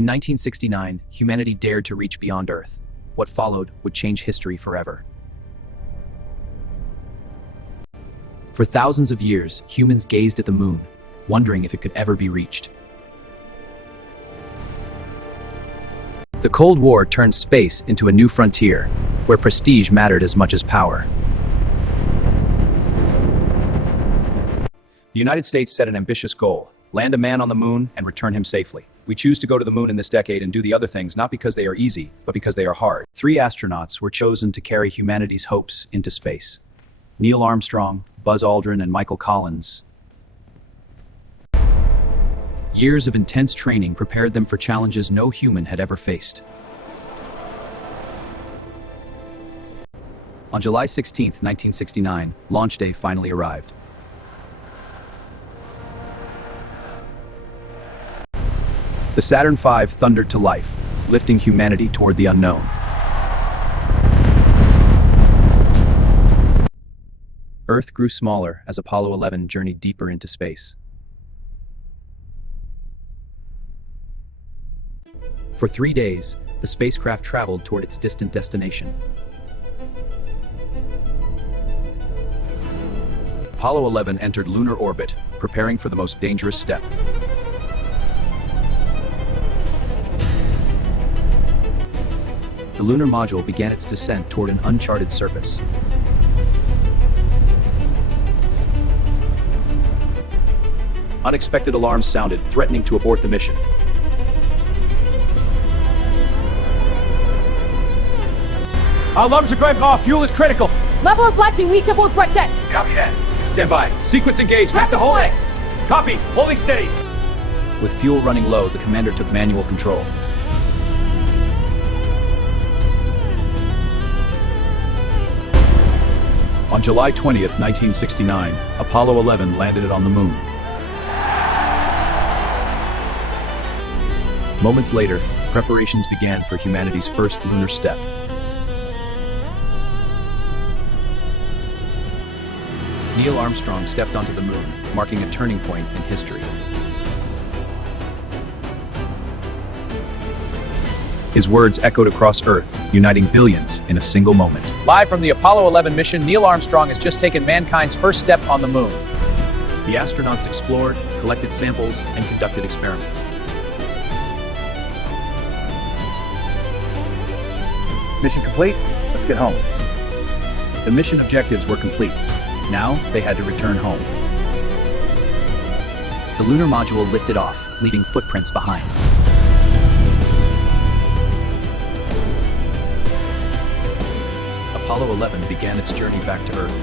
In 1969, humanity dared to reach beyond Earth. What followed would change history forever. For thousands of years, humans gazed at the moon, wondering if it could ever be reached. The Cold War turned space into a new frontier, where prestige mattered as much as power. The United States set an ambitious goal: land a man on the moon and return him safely. We choose to go to the moon in this decade and do the other things not because they are easy, but because they are hard. 3 astronauts were chosen to carry humanity's hopes into space: Neil Armstrong, Buzz Aldrin, and Michael Collins. Years of intense training prepared them for challenges no human had ever faced. On July 16, 1969, launch day finally arrived. The Saturn V thundered to life, lifting humanity toward the unknown. Earth grew smaller as Apollo 11 journeyed deeper into space. For 3 days, the spacecraft traveled toward its distant destination. Apollo 11 entered lunar orbit, preparing for the most dangerous step. The lunar module began its descent toward an uncharted surface. Unexpected alarms sounded, threatening to abort the mission. Our alarms are going off. Fuel is critical. Level of blasting reachable quartet. Copy that. Stand by. Sequence engaged. Have to hold it. Copy. Holding steady. With fuel running low, the commander took manual control. On July 20th, 1969, Apollo 11 landed on the moon. Moments later, preparations began for humanity's first lunar step. Neil Armstrong stepped onto the moon, marking a turning point in history. His words echoed across Earth, uniting billions in a single moment. Live from the Apollo 11 mission, Neil Armstrong has just taken mankind's first step on the moon. The astronauts explored, collected samples, and conducted experiments. Mission complete. Let's get home. The mission objectives were complete. Now, they had to return home. The lunar module lifted off, leaving footprints behind. Apollo 11 began its journey back to Earth.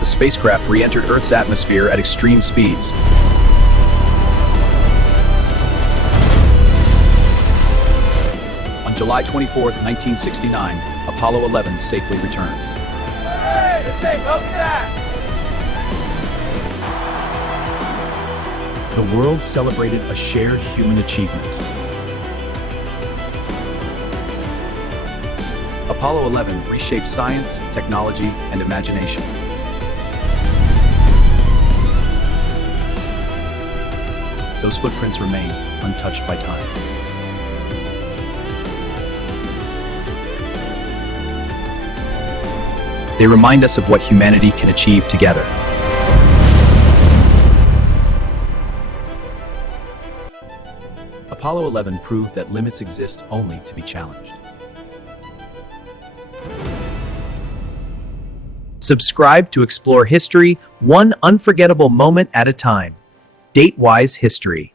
The spacecraft re-entered Earth's atmosphere at extreme speeds. On July 24, 1969, Apollo 11 safely returned. Hey, the safe. Look at that. The world celebrated a shared human achievement. Apollo 11 reshaped science, technology, and imagination. Those footprints remain untouched by time. They remind us of what humanity can achieve together. Apollo 11 proved that limits exist only to be challenged. Subscribe to explore history one unforgettable moment at a time. Date-wise history.